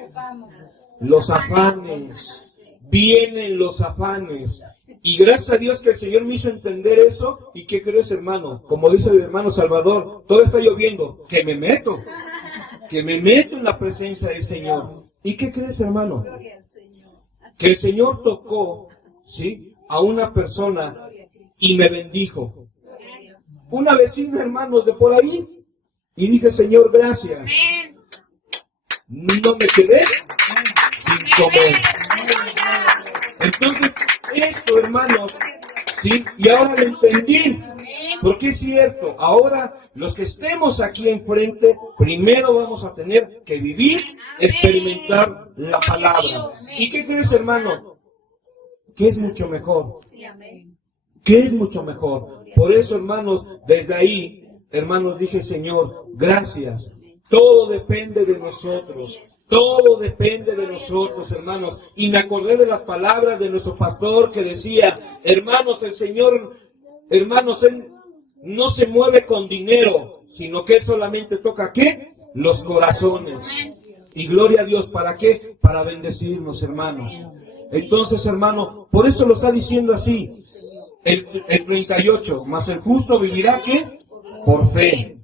Los afanes. Vienen los afanes. Y gracias a Dios que el Señor me hizo entender eso. ¿Y qué crees, hermano? Como dice el hermano Salvador, todo está lloviendo. Que me meto en la presencia del Señor. ¿Y qué crees, hermano? Que el Señor tocó, ¿sí?, a una persona y me bendijo. Una vecina, hermanos, de por ahí, y dije, Señor, gracias. No me quedé sin comer. Entonces, esto, hermanos, ¿sí? Y ahora lo entendí. Porque es cierto, ahora los que estemos aquí enfrente, primero vamos a tener que vivir, experimentar la palabra. ¿Y qué crees, hermano? Que es mucho mejor. Que es mucho mejor. Por eso, hermanos, desde ahí, hermanos, dije, Señor, gracias. Todo depende de nosotros. Todo depende de nosotros, hermanos. Y me acordé de las palabras de nuestro pastor que decía, hermanos, el Señor, hermanos, Él no se mueve con dinero, sino que Él solamente toca, ¿qué? Los corazones. Y gloria a Dios, ¿para qué? Para bendecirnos, hermanos. Entonces, hermano, por eso lo está diciendo así. El 38, mas el justo vivirá, ¿qué? Por fe.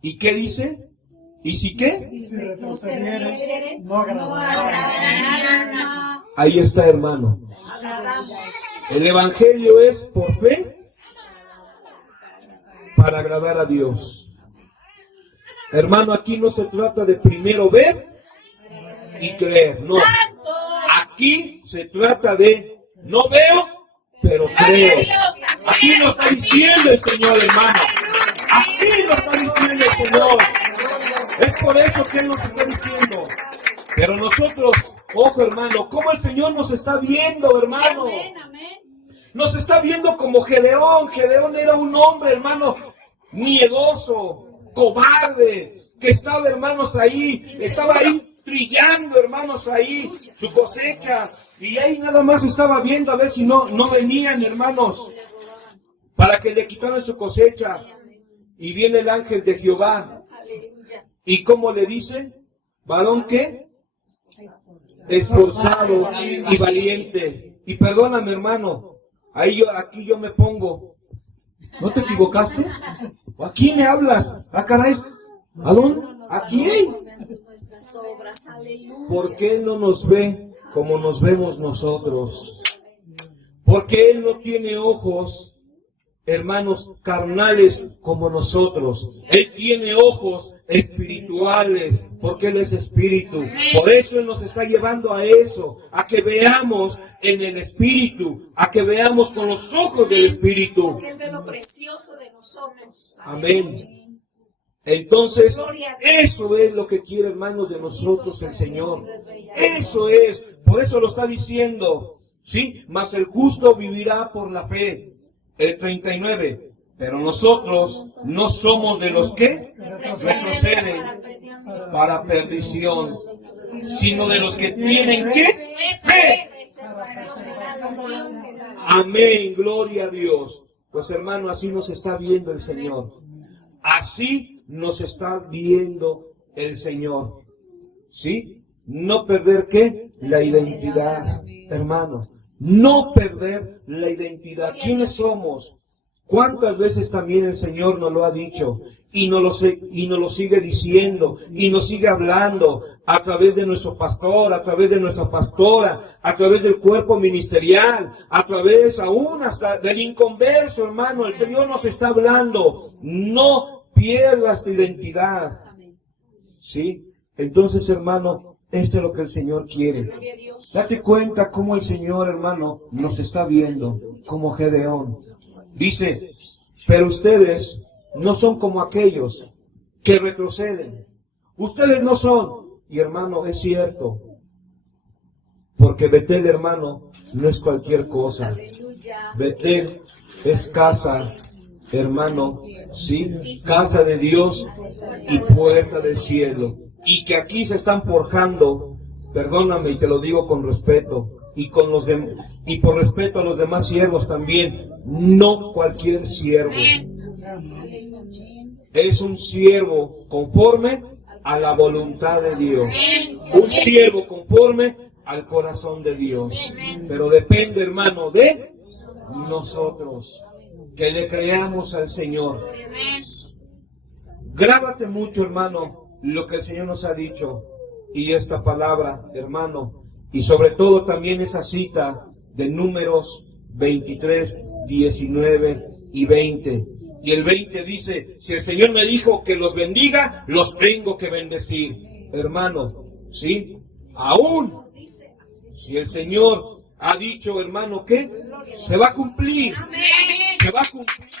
¿Y qué dice? ¿Y si qué? Si retrocedieres, no agradará. Ahí está, hermano. El evangelio es por fe para agradar a Dios. Hermano, aquí no se trata de primero ver y creer. No. Aquí se trata de no veo, pero creo. Aquí lo está diciendo el Señor, hermano. Aquí lo está diciendo el Señor. Es por eso que Él nos está diciendo. Pero nosotros, ojo, hermano, cómo el Señor nos está viendo, hermano. Nos está viendo como Gedeón. Gedeón era un hombre, hermano, miedoso, cobarde, que estaba, hermanos, ahí, estaba ahí trillando, hermanos, ahí, su cosecha, y ahí nada más estaba viendo a ver si no venían, hermanos, para que le quitaran su cosecha. Y viene el ángel de Jehová, y ¿cómo le dice? ¿Varón qué? Esforzado y valiente. Y perdóname, hermano, aquí yo me pongo. ¿No te equivocaste? ¿A quién me hablas? Ah, caray. ¿A dónde? ¿A quién? ¿Por qué no nos ve como nos vemos nosotros? Porque Él no tiene ojos, hermanos, carnales como nosotros. Él tiene ojos espirituales, porque Él es espíritu. Por eso Él nos está llevando a eso, a que veamos en el espíritu, a que veamos con los ojos del espíritu. Porque Él ve lo precioso de nosotros. Amén. Entonces, eso es lo que quiere, hermanos, de nosotros el Señor. Eso es, por eso lo está diciendo, ¿sí? Mas el justo vivirá por la fe. El 39, pero nosotros no somos de los que retroceden para perdición, sino de los que tienen ¿qué? Fe. Amén, gloria a Dios. Pues hermano, así nos está viendo el Señor. Así nos está viendo el Señor. ¿Sí? No perder ¿qué? La identidad, hermano. No perder la identidad. ¿Quiénes somos? ¿Cuántas veces también el Señor nos lo ha dicho? Y nos lo sigue diciendo, y nos sigue hablando a través de nuestro pastor, a través de nuestra pastora, a través del cuerpo ministerial, a través aún hasta del inconverso, hermano. El Señor nos está hablando. No pierdas tu identidad. ¿Sí? Entonces, hermano, esto es lo que el Señor quiere. Date cuenta cómo el Señor, hermano, nos está viendo como Gedeón. Dice, pero ustedes no son como aquellos que retroceden. Ustedes no son. Y hermano, es cierto. Porque Betel, hermano, no es cualquier cosa. Betel es casa, hermano, ¿sí? Casa de Dios y puerta del cielo. Y que aquí se están forjando, perdóname y te lo digo con respeto, y por respeto a los demás siervos también, no cualquier siervo. Es un siervo conforme a la voluntad de Dios. Un siervo conforme al corazón de Dios. Pero depende, hermano, de nosotros, que le creamos al Señor. Grábate mucho, hermano, lo que el Señor nos ha dicho y esta palabra, hermano, y sobre todo también esa cita de Números 23, 19 y 20. Y el 20 dice, si el Señor me dijo que los bendiga, los tengo que bendecir. Hermano, ¿sí? Aún, si el Señor ha dicho, hermano, que se va a cumplir. Se va a cumplir.